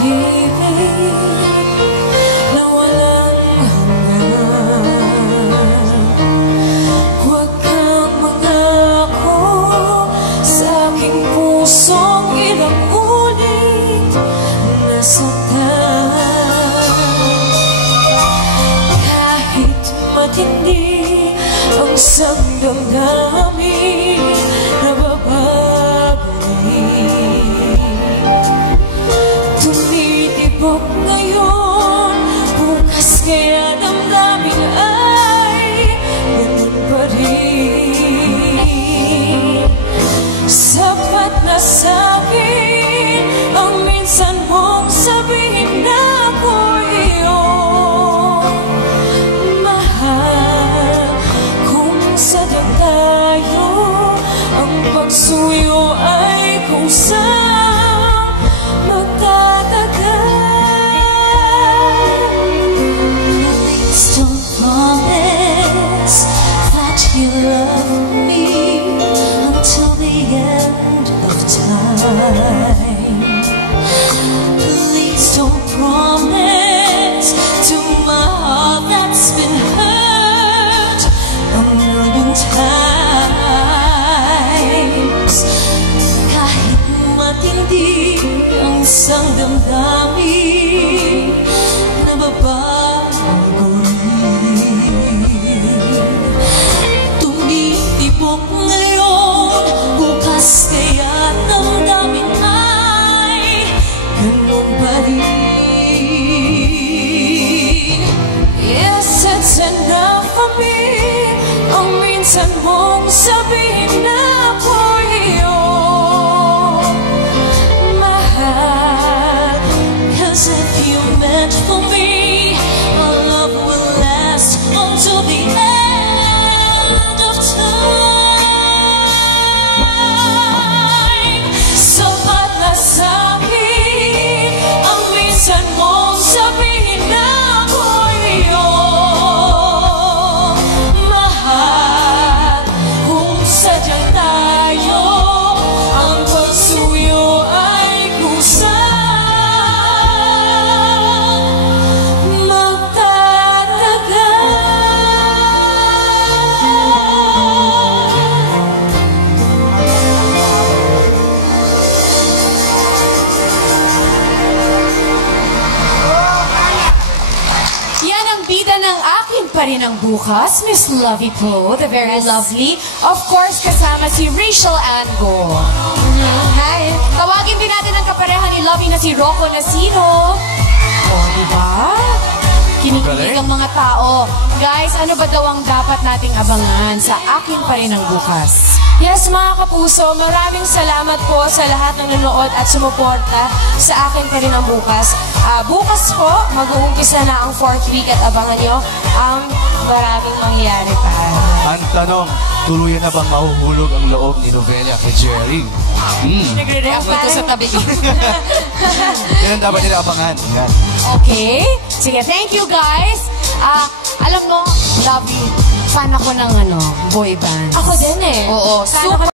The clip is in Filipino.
pag-ibig na walang hanggan. Huwag kang mangako sa aking pusong ilang ulit nasaktan. Kahit matindi ang isang damdamin na bababalik, tumitibok ngayon, bukas kaya damdamin ay ganun pa rin. Sapat na sa'kin ang minsan mong sabihin na ako'y iyong mahal. Kung sadyang tayo ang pagsuyo ay kung saan magtatagal. Please don't promise that you love me until the end of time. Please don't promise to my heart that's been hurt a million times. Kahit matindi ang isang damdamin, nababago rin. Tumitibok ngayon, bukas kaya damdamin ay ganun pa rin. Yes, it's enough for me ang minsan mong sabihin na ako'y iyong mahal. 'Cause if you meant for me, our love will last until the end of time. Sapat na sa'kin ang minsan mong sabihin na ako'y iyong mahal. Kung sadyang tayo ang pagsuyo ay kung saan magtatagal. Yan ang bida ng akin pa rin ang bukas, Miss Lovey Po, the very lovely. Of course, kasama si Rachel Ango. Hi. Tawagin din natin ang kapareha ni Lovey na si Rocco Nasino. O, diba? Kinikilig ang mga tao. Guys, ano ba daw ang dapat nating abangan sa akin pa rin ang bukas? Yes, mga kapuso, maraming salamat po sa lahat ng nanonood at sumuporta sa akin pa rin ang bukas. Bukas po, mag-uumpisa na ang 4th week at abangan nyo ang maraming mangyayari pa. Ang tanong, tuluyan na bang mahuhulog ang loob ni Novelia kay Jerry? Nagre-react ko sa tabi ko. Yan ang dapat nila abangan. Yan. Okay? Sige, thank you guys. Alam mo, Lovey, fan ako ng boy band. Ako din eh. Oo, Fan ako